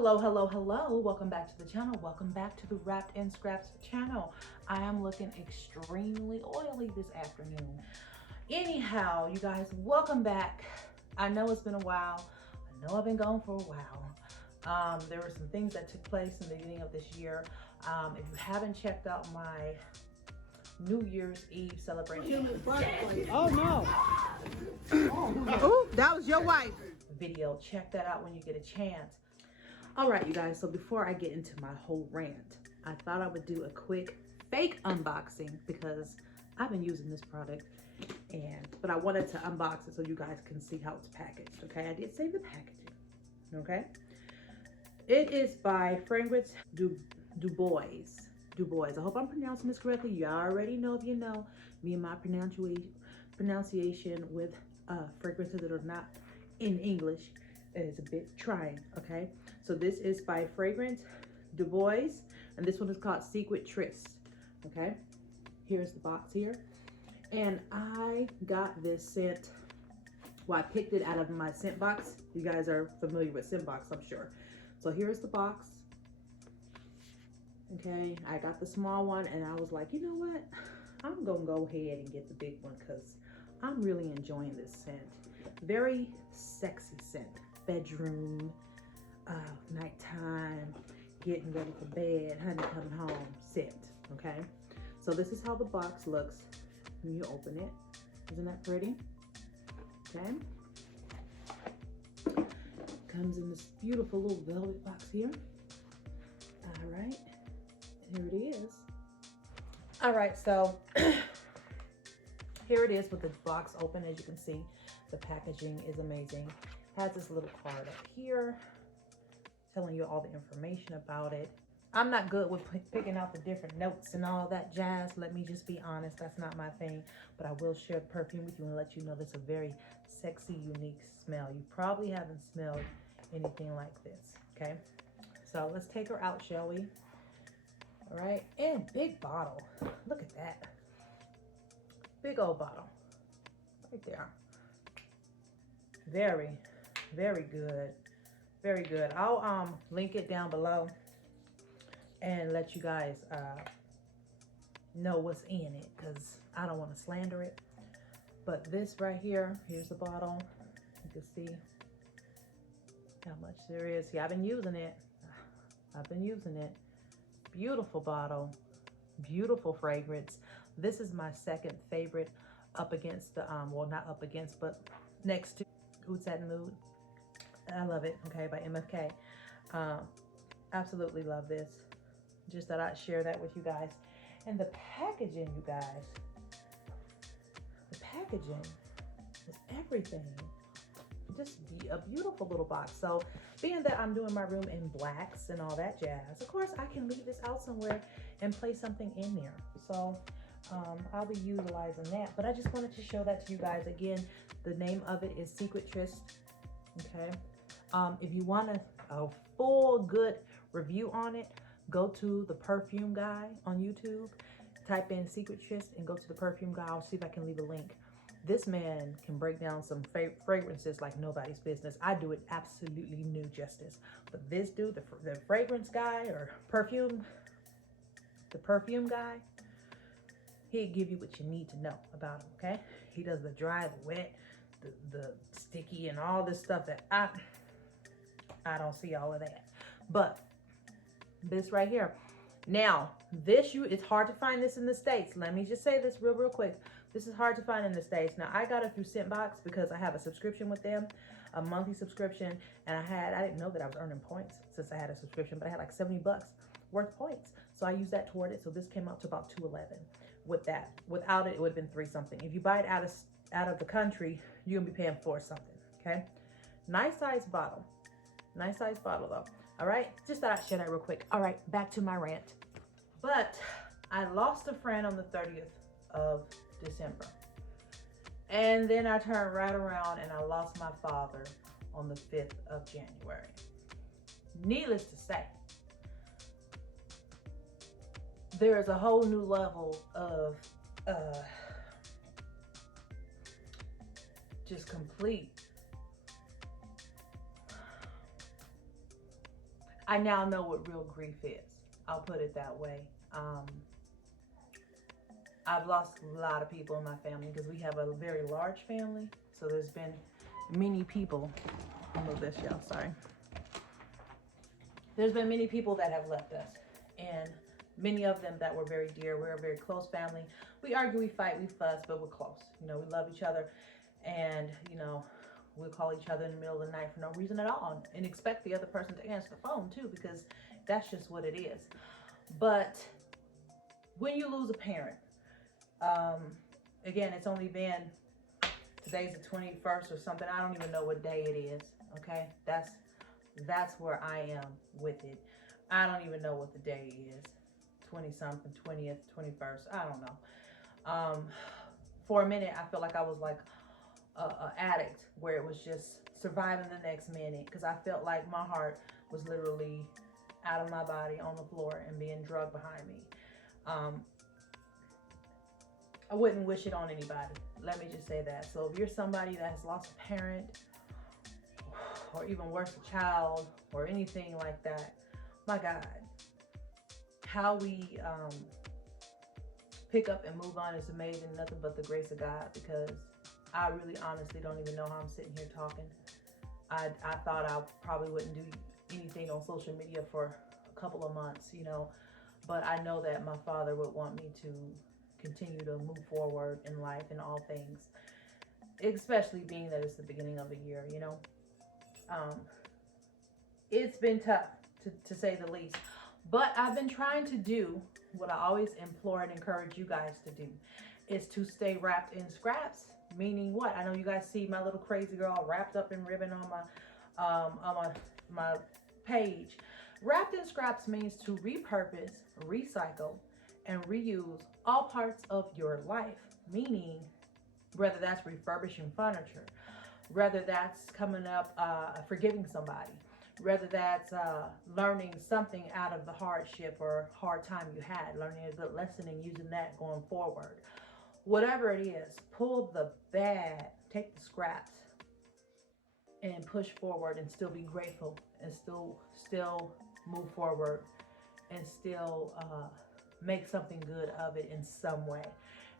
Hello, hello, hello. Welcome back to the channel. Welcome back to the Wrapped in Scraps channel. I am looking extremely oily this afternoon. Anyhow, you guys, welcome back. I know it's been a while. I know I've been gone for a while. There were some things that took place in the beginning of this year. If you haven't checked out my New Year's Eve celebration Oh no! Oh, that was your wife. video, check that out when you get a chance. All right, you guys, so before I get into my whole rant, I thought I would do a quick fake unboxing because I've been using this product, but I wanted to unbox it so you guys can see how it's packaged, okay? I did save the packaging, okay? It is by Fragrance Du Bois. I hope I'm pronouncing this correctly. You already know, if you know me and my pronunciation with fragrances that are not in English is a bit trying, okay? So this is by Fragrance Du Bois, and this one is called Secret Tryst, okay? Here's the box here. And I got this scent, well, I picked it out of my scent box. You guys are familiar with scent box, I'm sure. So here's the box. Okay, I got the small one and I was like, you know what? I'm gonna go ahead and get the big one because I'm really enjoying this scent. Very sexy scent. Bedroom, nighttime, getting ready for bed, honey coming home scent, okay? So this is how the box looks when you open it. Isn't that pretty? Okay. Comes in this beautiful little velvet box here. All right, here it is. All right, so here it is with the box open. As you can see, the packaging is amazing. Has this little card up here telling you all the information about it. I'm not good with picking out the different notes and all that jazz. Let me just be honest, that's not my thing. But I will share the perfume with you and let you know that's a very sexy, unique smell. You probably haven't smelled anything like this, okay? So let's take her out, shall we? All right, and big bottle. Look at that. Big old bottle right there. Very, very good. Very good. I'll link it down below and let you guys know what's in it because I don't want to slander it. But this right here, here's the bottle. You can see how much there is. See, I've been using it. Beautiful bottle, beautiful fragrance. This is my second favorite, up against the well, not up against, but next to Oud Satin Mood. I love it, okay, by MFK. Absolutely love this. Just thought I'd share that with you guys. And the packaging, you guys, the packaging is everything. Just be a beautiful little box. So being that I'm doing my room in blacks and all that jazz, of course I can leave this out somewhere and place something in there. So I'll be utilizing that. But I just wanted to show that to you guys. Again, the name of it is Secret Tryst, okay? If you want a full good review on it, go to the Perfume Guy on YouTube, type in Secret Tryst and go to the Perfume Guy. I'll see if I can leave a link. This man can break down some fragrances like nobody's business. I do it absolutely no justice. But this dude, the fragrance guy or the perfume guy, he'll give you what you need to know about him, okay? He does the dry, the wet, the sticky, and all this stuff that I don't see all of that. But this right here. Now, it's hard to find this in the States. Let me just say this real quick. This is hard to find in the States. Now, I got it through Scentbox because I have a subscription with them, a monthly subscription, and I didn't know that I was earning points since I had a subscription, but I had like 70 bucks worth of points. So I used that toward it. So this came out to about $211 with that. Without it, it would have been $3 something. If you buy it out of the country, you're gonna be paying $4 something, okay? Nice size bottle. Nice size bottle though. All right, just thought I'd share that real quick. All right, back to my rant. But I lost a friend on the 30th of December. And then I turned right around and I lost my father on the 5th of January. Needless to say, there is a whole new level of just complete I now know what real grief is. I'll put it that way. I've lost a lot of people in my family because we have a very large family. So there's been many people. I'll move this, y'all. Sorry. There's been many people that have left us, and many of them that were very dear. We're a very close family. We argue, we fight, we fuss, but we're close. You know, we love each other, and you know, we'll call each other in the middle of the night for no reason at all, and expect the other person to answer the phone too, because that's just what it is. But when you lose a parent, again, it's only been, today's the 21st or something. I don't even know what day it is. Okay, that's where I am with it. I don't even know what the day is. 20 something, 20th, 21st. I don't know. For a minute, I feel like I was like a addict, where it was just surviving the next minute, because I felt like my heart was literally out of my body on the floor and being drugged behind me. I wouldn't wish it on anybody. Let me just say that. So if you're somebody that has lost a parent, or even worse, a child, or anything like that, my God, how we pick up and move on is amazing. Nothing but the grace of God, because I really honestly don't even know how I'm sitting here talking. I thought I probably wouldn't do anything on social media for a couple of months, you know, but I know that my Father would want me to continue to move forward in life and all things, especially being that it's the beginning of the year, you know. It's been tough, to say the least, but I've been trying to do what I always implore and encourage you guys to do, is to stay wrapped in scraps. Meaning what? I know you guys see my little crazy girl wrapped up in ribbon on my page. Wrapped in scraps means to repurpose, recycle, and reuse all parts of your life. Meaning, whether that's refurbishing furniture, whether that's coming up, forgiving somebody, whether that's learning something out of the hardship or hard time you had, learning a good lesson and using that going forward. Whatever it is, pull the bad, take the scraps, and push forward, and still be grateful, and still move forward, and still make something good of it in some way.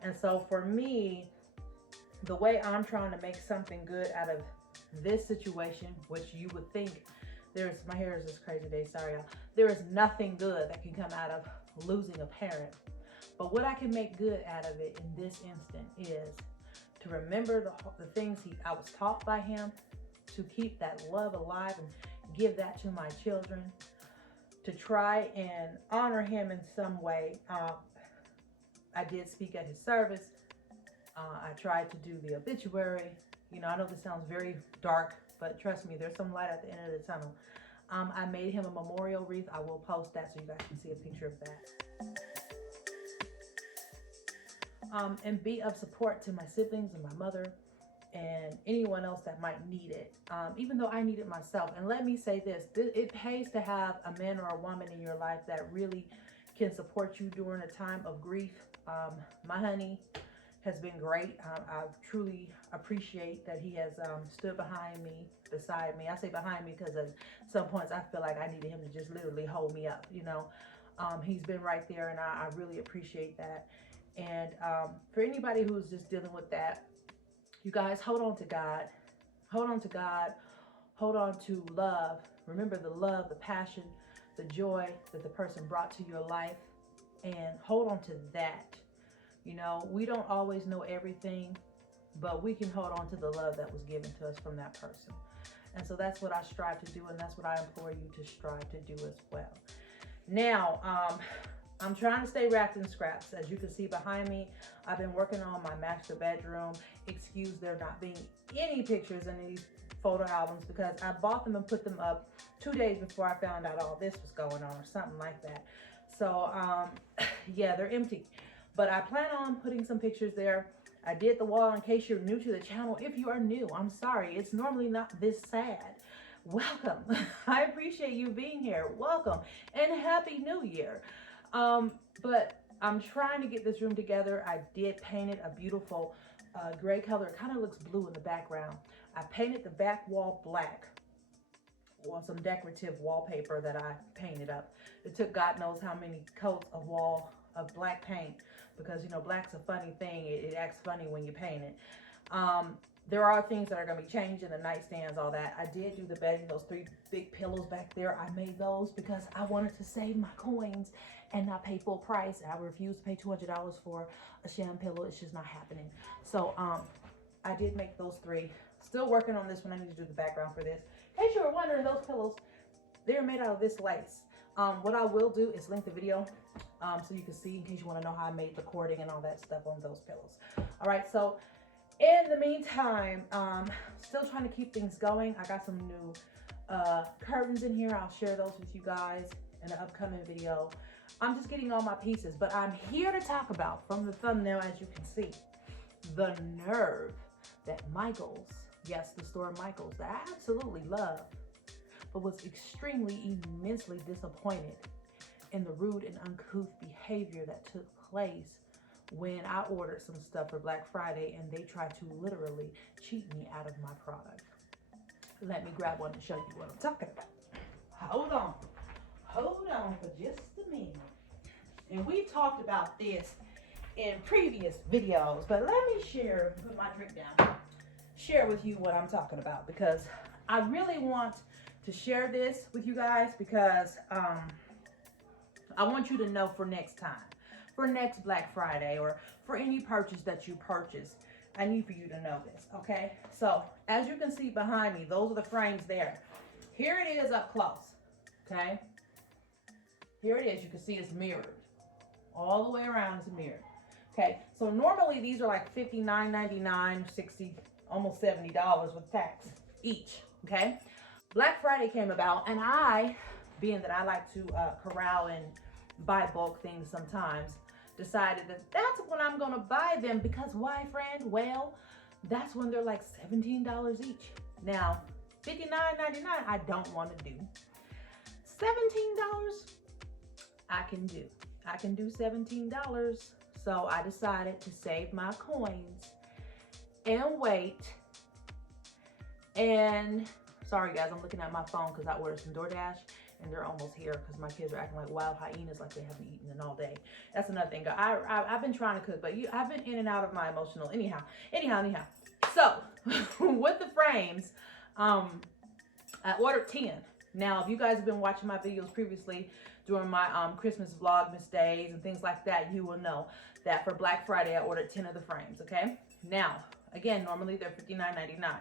And so for me, the way I'm trying to make something good out of this situation, which you would think my hair is just crazy today, sorry y'all. There is nothing good that can come out of losing a parent. But what I can make good out of it in this instant is to remember the things I was taught by him, to keep that love alive and give that to my children, to try and honor him in some way. I did speak at his service. I tried to do the obituary. You know, I know this sounds very dark, but trust me, there's some light at the end of the tunnel. I made him a memorial wreath. I will post that so you guys can see a picture of that. And be of support to my siblings and my mother and anyone else that might need it, even though I need it myself. And let me say this, it pays to have a man or a woman in your life that really can support you during a time of grief. My honey has been great. I truly appreciate that he has stood behind me, beside me. I say behind me because at some points I feel like I needed him to just literally hold me up, you know. He's been right there, and I really appreciate that. And for anybody who's just dealing with that, you guys, hold on to God. Hold on to God. Hold on to love. Remember the love, the passion, the joy that the person brought to your life, and hold on to that. You know, we don't always know everything, but we can hold on to the love that was given to us from that person. And so that's what I strive to do, and that's what I implore you to strive to do as well. Now, I'm trying to stay wrapped in scraps. As you can see behind me, I've been working on my master bedroom. Excuse there not being any pictures in these photo albums, because I bought them and put them up 2 days before I found out all this was going on, or something like that. So, yeah, they're empty. But I plan on putting some pictures there. I did the wall. In case you're new to the channel, if you are new, I'm sorry. It's normally not this sad. Welcome. I appreciate you being here. Welcome. And Happy New Year. But I'm trying to get this room together. I did paint it a beautiful gray color. It kind of looks blue in the background. I painted the back wall black. some decorative wallpaper that I painted up. It took God knows how many coats of black paint, because you know black's a funny thing. It acts funny when you paint it. There are things that are going to be changing, the nightstands, all that. I did do the bedding, those 3 big pillows back there. I made those because I wanted to save my coins and not pay full price. I refuse to pay $200 for a sham pillow. It's just not happening. So I did make those 3. Still working on this one. I need to do the background for this. In case you were wondering, those pillows, they're made out of this lace. What I will do is link the video so you can see, in case you want to know how I made the cording and all that stuff on those pillows. All right, so in the meantime, still trying to keep things going. I got some new curtains in here. I'll share those with you guys in an upcoming video. I'm just getting all my pieces, but I'm here to talk about, from the thumbnail as you can see, the nerve that Michaels, yes, the store Michaels that I absolutely love, but was extremely, immensely disappointed in the rude and uncouth behavior that took place when I ordered some stuff for Black Friday and they tried to literally cheat me out of my product. Let me grab one to show you what I'm talking about. Hold on for just a minute. And we've talked about this in previous videos, but let me share, put my drink down, share with you what I'm talking about, because I really want to share this with you guys, because I want you to know for next time, for next Black Friday, or for any purchase that you purchase. I need for you to know this, okay? So as you can see behind me, those are the frames there. Here it is up close, okay? Here it is. You can see it's mirrored. All the way around it's mirrored. Okay, so normally these are like $59.99, $60, almost $70 with tax each, okay? Black Friday came about, and I, being that I like to corral and buy bulk things sometimes, decided that that's when I'm gonna buy them, because why, friend? Well, that's when they're like $17 each. Now, $59.99 I don't want to do. $17 I can do. I can do $17. So I decided to save my coins and wait. And sorry guys, I'm looking at my phone because I ordered some DoorDash and they're almost here because my kids are acting like wild hyenas, like they haven't eaten in all day. That's another thing. I've been trying to cook, but I've been in and out of my emotional. Anyhow. So with the frames, I ordered 10. Now, if you guys have been watching my videos previously during my Christmas Vlogmas days and things like that, you will know that for Black Friday, I ordered 10 of the frames, okay? Now, again, normally they're $59.99.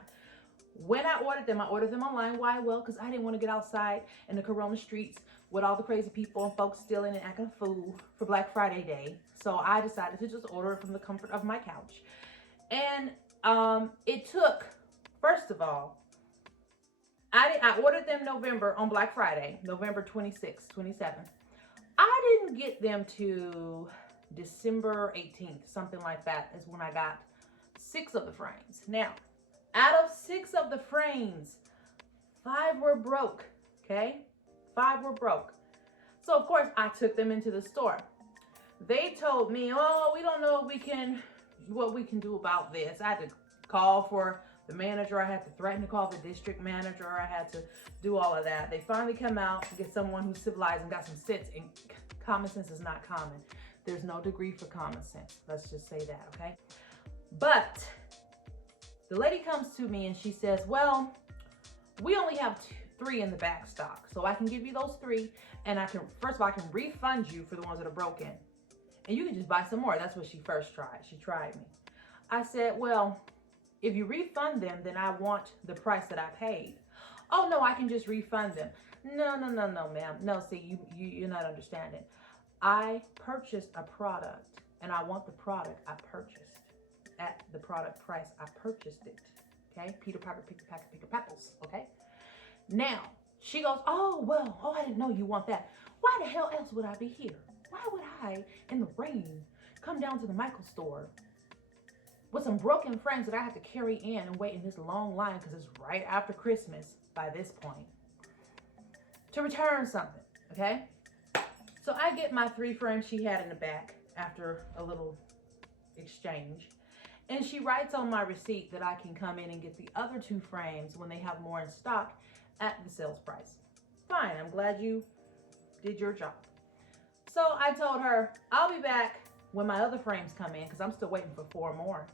When I ordered them online. Why? Well, because I didn't want to get outside in the Corona streets with all the crazy people and folks stealing and acting a fool for Black Friday day. So I decided to just order it from the comfort of my couch. And it took, first of all, I ordered them on Black Friday, November 26th, 27th. I didn't get them to December 18th, something like that is when I got 6 of the frames. Now, out of 6 of the frames, 5 were broke, okay? 5 were broke. So, of course, I took them into the store. They told me, oh, we don't know what we can do about this. I had to call for the manager. I had to threaten to call the district manager. I had to do all of that. They finally come out to get someone who's civilized and got some sense. And common sense is not common. There's no degree for common sense. Let's just say that, okay? But the lady comes to me and she says, well, we only have 3 in the back stock. So I can give you those 3. And first of all, I can refund you for the ones that are broken. And you can just buy some more. That's what she first tried. She tried me. I said, well, if you refund them, then I want the price that I paid. Oh, no, I can just refund them. No, ma'am. No, see, you're not understanding. I purchased a product, and I want the product I purchased at the product price I purchased it. Okay? Peter Piper picked a pack of Picker Peppers. Okay? Now, she goes, oh, I didn't know you want that. Why the hell else would I be here? Why would I, in the rain, come down to the Michaels store with some broken frames that I have to carry in and wait in this long line, because it's right after Christmas by this point, to return something, okay? So I get my 3 frames she had in the back after a little exchange. And she writes on my receipt that I can come in and get the other 2 frames when they have more in stock at the sales price. Fine, I'm glad you did your job. So I told her, I'll be back when my other frames come in, because I'm still waiting for 4 more.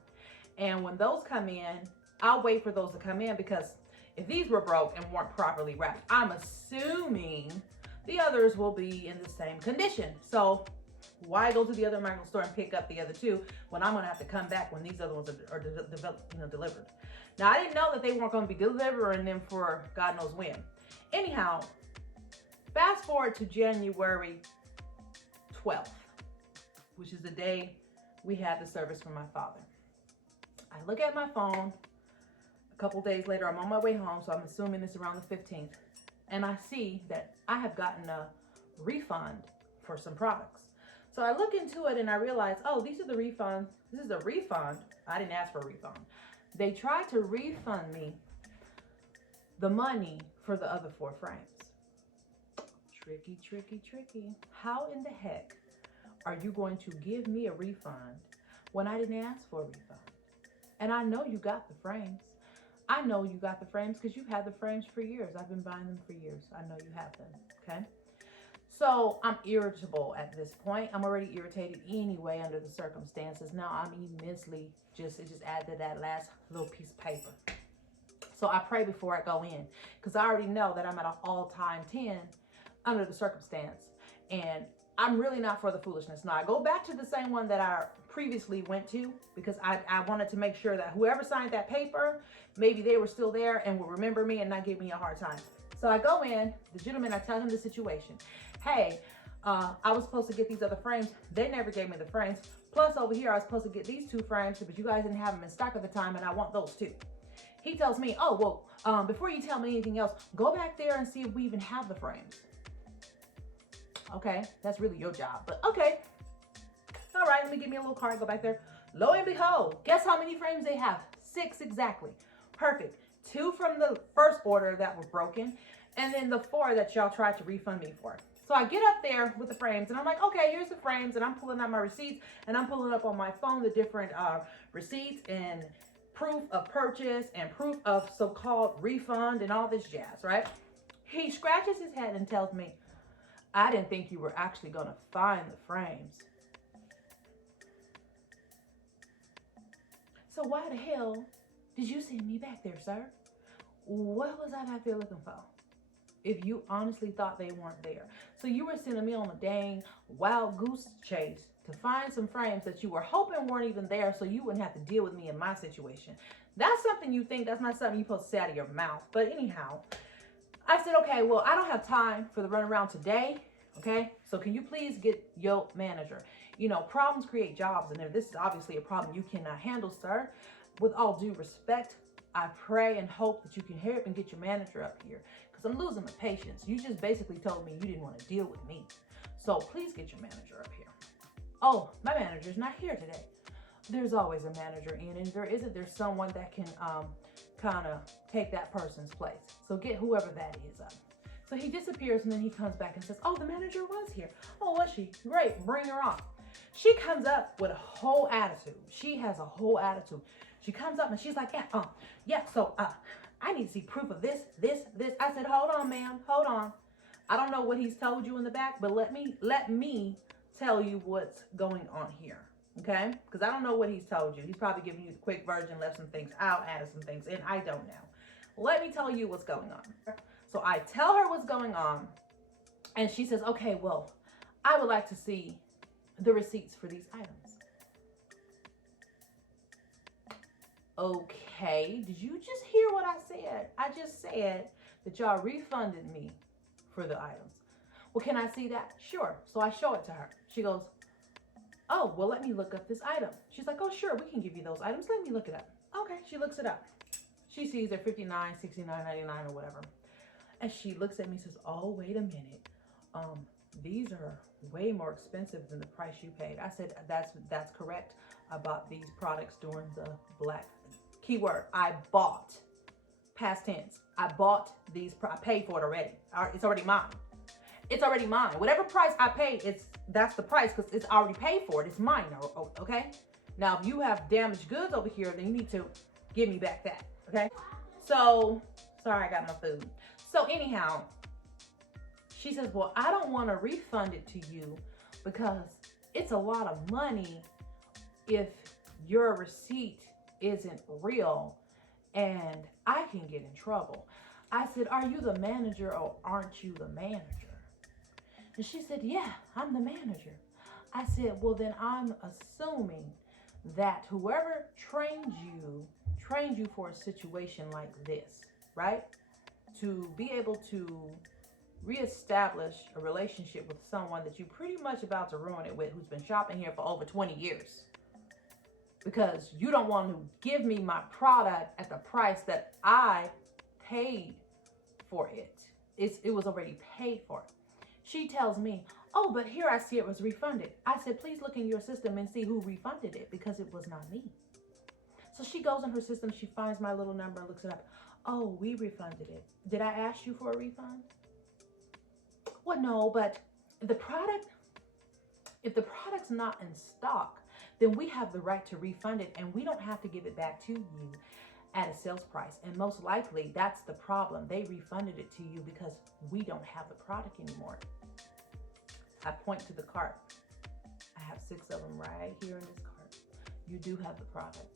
And when those come in, I'll wait for those to come in, because if these were broke and weren't properly wrapped, I'm assuming the others will be in the same condition. So why go to the other Michael store and pick up the other 2 when I'm gonna have to come back when these other ones are delivered? Now, I didn't know that they weren't gonna be delivering them for God knows when. Anyhow, fast forward to January 12th, which is the day we had the service for my father. I look at my phone. A couple days later, I'm on my way home, so I'm assuming it's around the 15th. And I see that I have gotten a refund for some products. So I look into it and I realize, oh, these are the refunds. This is a refund. I didn't ask for a refund. They tried to refund me the money for the other 4 frames. Tricky, tricky, tricky. How in the heck are you going to give me a refund when I didn't ask for a refund? And I know you got the frames. I know you got the frames because you've had the frames for years. I've been buying them for years. I know you have them, okay? So I'm irritable at this point. I'm already irritated anyway under the circumstances. Now I'm immensely it just added to that last little piece of paper. So I pray before I go in, because I already know that I'm at an all-time 10 under the circumstance. And I'm really not for the foolishness. Now I go back to the same one that I previously went to, because I wanted to make sure that whoever signed that paper, maybe they were still there and will remember me and not give me a hard time. So I go in, the gentleman, I tell him the situation. Hey, I was supposed to get these other frames. They never gave me the frames. Plus over here, I was supposed to get these 2 frames, but you guys didn't have them in stock at the time, and I want those too. He tells me, oh, well, before you tell me anything else, go back there and see if we even have the frames. Okay, that's really your job, but okay. All right, let me give me a little card, go back there. Lo and behold, guess how many frames they have? 6 exactly. Perfect. 2 from the first order that were broken, and then the 4 that y'all tried to refund me for. So I get up there with the frames, and I'm like, okay, here's the frames, and I'm pulling out my receipts, and I'm pulling up on my phone the different receipts and proof of purchase and proof of so-called refund and all this jazz, right? He scratches his head and tells me, I didn't think you were actually going to find the frames. So why the hell did you send me back there, sir? What was I back there looking for? If you honestly thought they weren't there. So you were sending me on a dang wild goose chase to find some frames that you were hoping weren't even there, so you wouldn't have to deal with me in my situation. That's something you think, that's not something you're supposed to say out of your mouth. But anyhow, I said, okay, well, I don't have time for the runaround today, okay? So can you please get your manager? You know, problems create jobs, and if this is obviously a problem you cannot handle, sir, with all due respect, I pray and hope that you can hear it and get your manager up here, because I'm losing my patience. You just basically told me you didn't want to deal with me. So please get your manager up here. Oh, my manager's not here today. There's always a manager in, and if there isn't, there's someone that can kind of take that person's place. So get whoever that is up. So he disappears, and then he comes back and says, oh, the manager was here. Oh, was she? Great, bring her on. She comes up with a whole attitude. She has a whole attitude. She comes up and she's like, so I need to see proof of this. I said, hold on, ma'am, hold on. I don't know what he's told you in the back, but let me tell you what's going on here, okay? Because I don't know what he's told you. He's probably giving you the quick version, left some things out, added some things in. I don't know. Let me tell you what's going on. So I tell her what's going on, and she says, okay, well, I would like to see the receipts for these items. Okay, did you just hear what I said? I just said that y'all refunded me for the items. Well, can I see that? Sure. So I show it to her. She goes, oh, well, let me look up this item. She's like, oh, sure, we can give you those items. Let me look it up. Okay, she looks it up. She sees they're $59, $69, $99 or whatever. And she looks at me and says, oh, wait a minute. These are way more expensive than the price you paid. I said, that's correct. I bought these products during the Black, keyword, I bought, past tense. I bought these, I paid for it already. It's already mine. It's already mine. Whatever price I paid, that's the price because it's already paid for it. It's mine, okay? Now, if you have damaged goods over here, then you need to give me back that, okay? So, sorry, I got my food. So anyhow, she says, well, I don't want to refund it to you because it's a lot of money if your receipt isn't real and I can get in trouble. I said, are you the manager or aren't you the manager? And she said, yeah, I'm the manager. I said, well, then I'm assuming that whoever trained you for a situation like this, right? To be able to reestablish a relationship with someone that you pretty much about to ruin it with, who's been shopping here for over 20 years. Because you don't want to give me my product at the price that I paid for it. It was already paid for. She tells me, oh, but here I see it was refunded. I said, please look in your system and see who refunded it, because it was not me. So she goes in her system, she finds my little number and looks it up. Oh, we refunded it. Did I ask you for a refund? Well, no, but if the product's not in stock, then we have the right to refund it, and we don't have to give it back to you at a sales price. And most likely that's the problem. They refunded it to you because we don't have the product anymore. I point to the cart. I have 6 of them right here in this cart. You do have the product.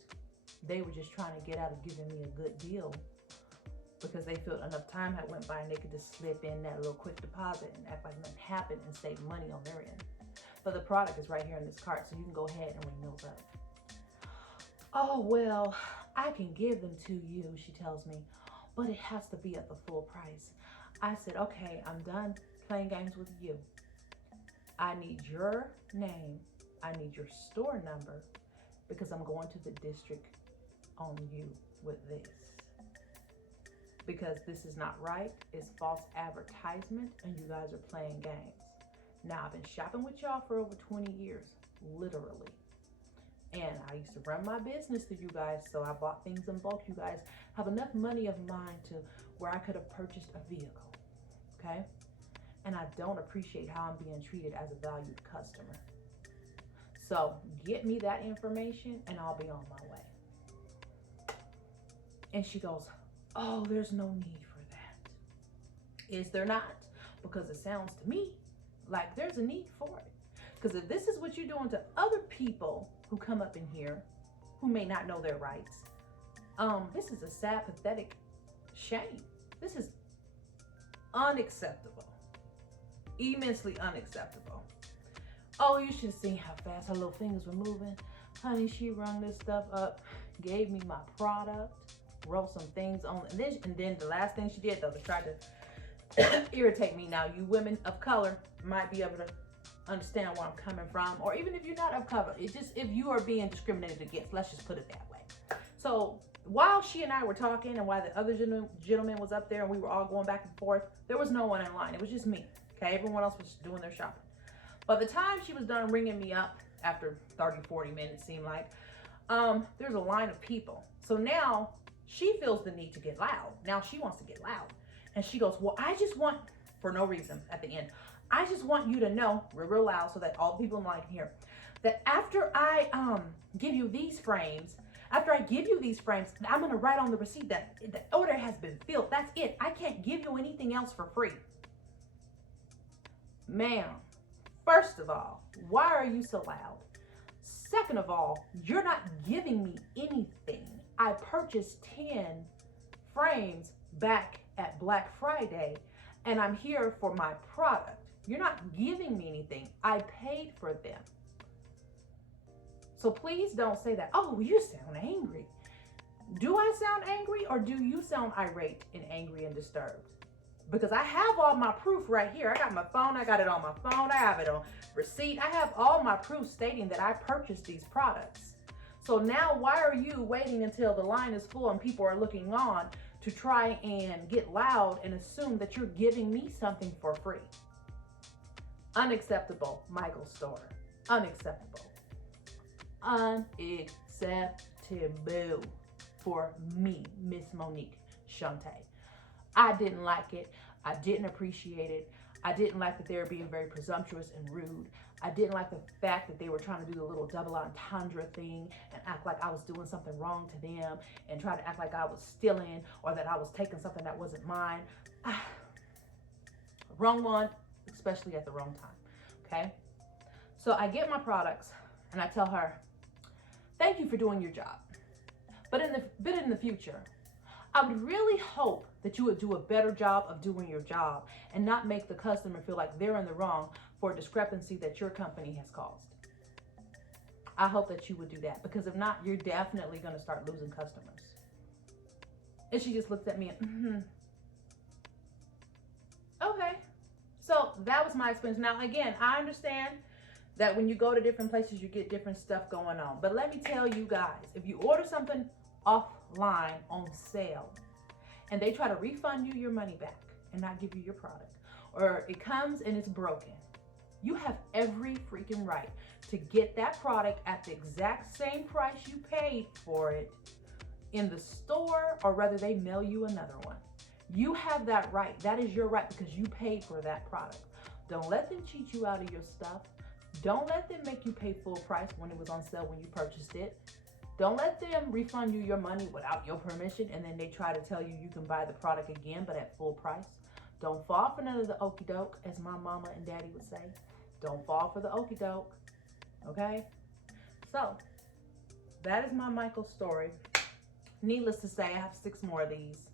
They were just trying to get out of giving me a good deal because they felt enough time had went by and they could just slip in that little quick deposit and act like nothing happened and save money on their end. But the product is right here in this cart, so you can go ahead and ring those up. Oh, well, I can give them to you, she tells me, but it has to be at the full price. I said, okay, I'm done playing games with you. I need your name. I need your store number, because I'm going to the district on you with this. Because this is not right. It's false advertisement and you guys are playing games. Now, I've been shopping with y'all for over 20 years, literally. And I used to run my business through you guys, so I bought things in bulk. You guys have enough money of mine to where I could have purchased a vehicle, okay? And I don't appreciate how I'm being treated as a valued customer. So get me that information and I'll be on my way. And she goes, oh, there's no need for that. Is there not? Because it sounds to me like there's a need for it. Because if this is what you're doing to other people who come up in here who may not know their rights, this is a sad, pathetic shame. This is unacceptable. Immensely unacceptable. Oh, you should have seen how fast her little fingers were moving. Honey, she rung this stuff up, gave me my product, wrote some things on it. And then the last thing she did, though, to try to irritate me. Now, you women of color might be able to understand where I'm coming from, or even if you're not of color, it's just if you are being discriminated against, let's just put it that way. So while she and I were talking, and while the other gentleman was up there and we were all going back and forth, there was no one in line. It was just me. Okay, everyone else was doing their shopping. By the time she was done ringing me up, after 30, 40 minutes seemed like, there's a line of people. So now she feels the need to get loud. Now she wants to get loud. And she goes, well, I just want, for no reason at the end, I just want you to know, real loud so that all the people in line can hear, that after I give you these frames, I'm going to write on the receipt that the order has been filled. That's it. I can't give you anything else for free. Ma'am, first of all, why are you so loud? Second of all, you're not giving me anything. I purchased 10 frames back at Black Friday, and I'm here for my product. You're not giving me anything. I paid for them. So please don't say that, oh, you sound angry. Do I sound angry, or do you sound irate and angry and disturbed? Because I have all my proof right here. I got my phone. I got it on my phone. I have it on receipt. I have all my proof stating that I purchased these products. So now why are you waiting until the line is full and people are looking on to try and get loud and assume that you're giving me something for free? Unacceptable, Michael Store. Unacceptable. Unacceptable for me, Miss Monique Shante. I didn't like it. I didn't appreciate it. I didn't like that they were being very presumptuous and rude. I didn't like the fact that they were trying to do the little double entendre thing and act like I was doing something wrong to them and try to act like I was stealing or that I was taking something that wasn't mine. Wrong one, especially at the wrong time, okay? So I get my products and I tell her, thank you for doing your job. But in the future, I would really hope that you would do a better job of doing your job and not make the customer feel like they're in the wrong for a discrepancy that your company has caused. I hope that you would do that, because if not, you're definitely going to start losing customers. And she just looked at me and, okay. So that was my experience. Now, again, I understand that when you go to different places, you get different stuff going on. But let me tell you guys, if you order something offline on sale and they try to refund you your money back and not give you your product, or it comes and it's broken, you have every freaking right to get that product at the exact same price you paid for it in the store, or rather they mail you another one. You have that right. That is your right, because you paid for that product. Don't let them cheat you out of your stuff. Don't let them make you pay full price when it was on sale when you purchased it. Don't let them refund you your money without your permission, and then they try to tell you you can buy the product again but at full price. Don't fall for none of the okie doke, as my mama and daddy would say. Don't fall for the okie doke, okay? So, that is my Michael story. Needless to say, I have 7 more of these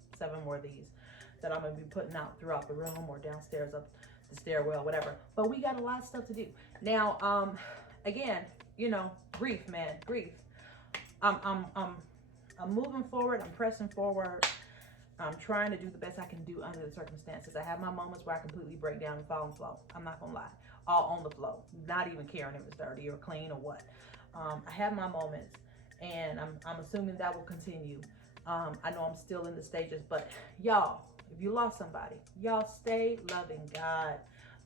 that I'm going to be putting out throughout the room or downstairs up the stairwell, whatever. But we got a lot of stuff to do. Now, again, you know, grief, man, grief. I'm moving forward. I'm pressing forward. I'm trying to do the best I can do under the circumstances. I have my moments where I completely break down and fall on the floor. I'm not gonna lie, all on the floor, not even caring if it's dirty or clean or what. I have my moments, and I'm assuming that will continue. I know I'm still in the stages, but y'all, if you lost somebody, y'all stay loving God.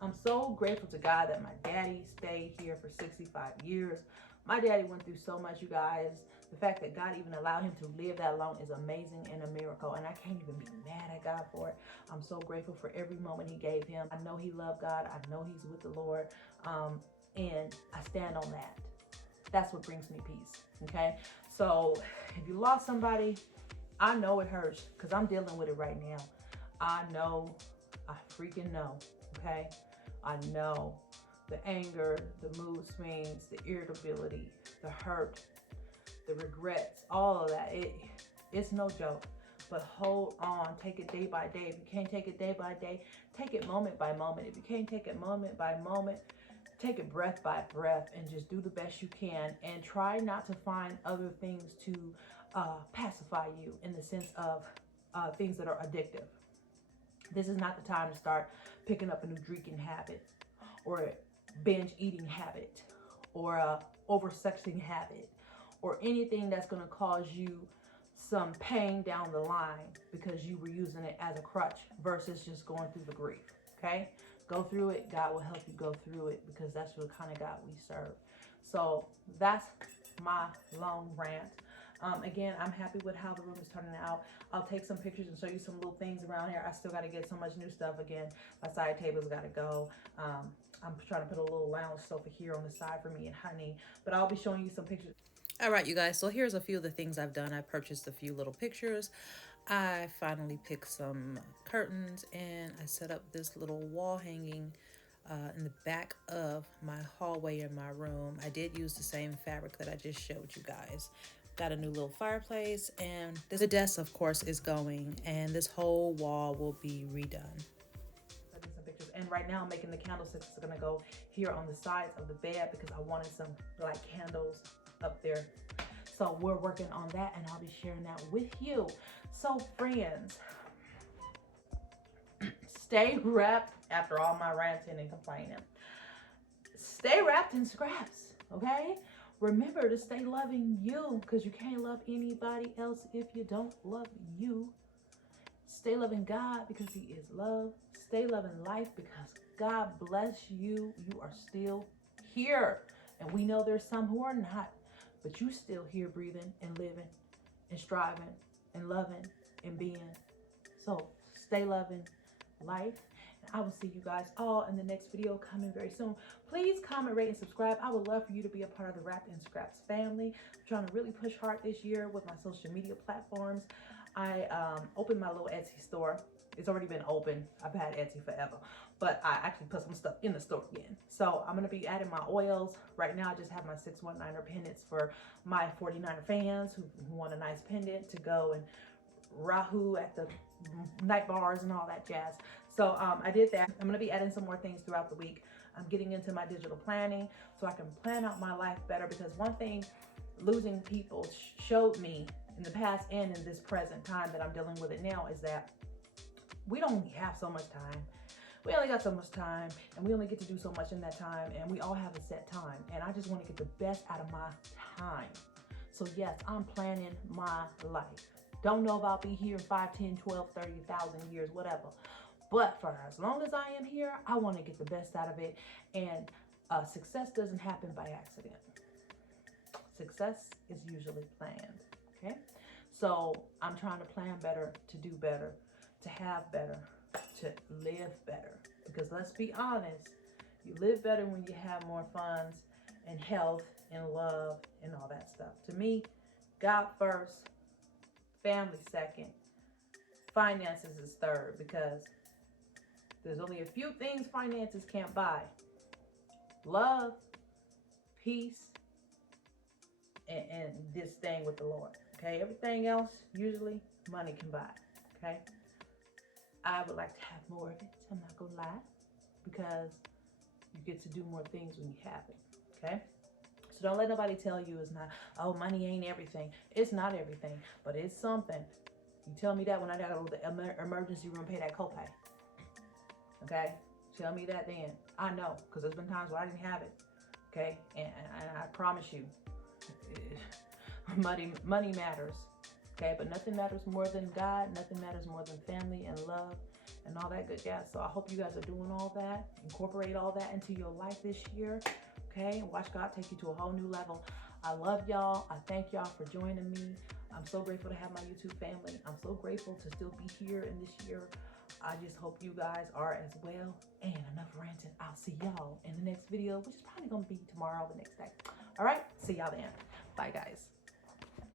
I'm so grateful to God that my daddy stayed here for 65 years. My daddy went through so much, you guys. The fact that God even allowed him to live that long is amazing and a miracle, and I can't even be mad at God for it. I'm so grateful for every moment he gave him. I know he loved God. I know he's with the Lord, and I stand on that. That's what brings me peace, okay? So if you lost somebody, I know it hurts, because I'm dealing with it right now. I know, I freaking know, okay? I know the anger, the mood swings, the irritability, the hurt, the regrets, all of that. It's no joke. But hold on, take it day by day. If you can't take it day by day, take it moment by moment. If you can't take it moment by moment, take it breath by breath, and just do the best you can, and try not to find other things to pacify you, in the sense of things that are addictive. This is not the time to start picking up a new drinking habit, or a binge eating habit, or a over-sexing habit, or anything that's going to cause you some pain down the line because you were using it as a crutch versus just going through the grief, okay? Go through it. God will help you go through it, because that's the kind of God we serve. So that's my long rant. Again, I'm happy with how the room is turning out. I'll take some pictures and show you some little things around here. I still got to get so much new stuff. Again, my side table's got to go. I'm trying to put a little lounge sofa here on the side for me and Honey, but I'll be showing you some pictures. All right, you guys, so here's a few of the things I've done. I purchased a few little pictures. I finally picked some curtains, and I set up this little wall hanging in the back of my hallway in my room. I did use the same fabric that I just showed you guys. Got a new little fireplace, and the desk, of course, is going, and this whole wall will be redone. Some pictures. And right now I'm making the candlesticks. It's gonna go here on the sides of the bed, because I wanted some black candles up there. So we're working on that, and I'll be sharing that with you. So friends, stay wrapped. After all my ranting and complaining, stay wrapped in scraps, okay? Remember to stay loving you, because you can't love anybody else if you don't love you. Stay loving God, because he is love. Stay loving life, because God bless you. You are still here. And we know there's some who are not, but you still here, breathing and living and striving and loving and being. So stay loving life. I will see you guys all in the next video coming very soon. Please comment, rate, and subscribe. I would love for you to be a part of the Wrapped in Scraps family. I'm trying to really push hard this year with my social media platforms. I opened my little Etsy store. It's already been open. I've had Etsy forever, but I actually put some stuff in the store again. So I'm gonna be adding my oils. Right now, I just have my 619er pendants for my 49er fans who want a nice pendant to go and Rahu at the night bars and all that jazz. So I did that. I'm gonna be adding some more things throughout the week. I'm getting into my digital planning so I can plan out my life better, because one thing losing people showed me in the past and in this present time that I'm dealing with it now is that we don't have so much time. We only got so much time, and we only get to do so much in that time, and we all have a set time, and I just want to get the best out of my time. So yes, I'm planning my life. Don't know if I'll be here 5, 10, 12, 30,000 years, whatever. But for as long as I am here, I want to get the best out of it. And success doesn't happen by accident. Success is usually planned, okay? So I'm trying to plan better, to do better, to have better, to live better. Because let's be honest, you live better when you have more funds and health and love and all that stuff. To me, God first, family second, finances is third, because there's only a few things finances can't buy: love, peace, and this thing with the Lord. Okay, everything else usually money can buy. Okay, I would like to have more of it, I'm not gonna lie, because you get to do more things when you have it. Okay, so don't let nobody tell you it's not, oh, money ain't everything. It's not everything, but it's something. You tell me that when I gotta go to the emergency room, pay that copay. Okay, tell me that then. I know, because there's been times where I didn't have it. Okay, and I promise you, money matters. Okay, but nothing matters more than God. Nothing matters more than family and love and all that good jazz. So I hope you guys are doing all that. Incorporate all that into your life this year. Okay, and watch God take you to a whole new level. I love y'all. I thank y'all for joining me. I'm so grateful to have my YouTube family. I'm so grateful to still be here in this year. I just hope you guys are as well. And enough ranting. I'll see y'all in the next video, which is probably going to be tomorrow or the next day. All right, see y'all then. Bye, guys.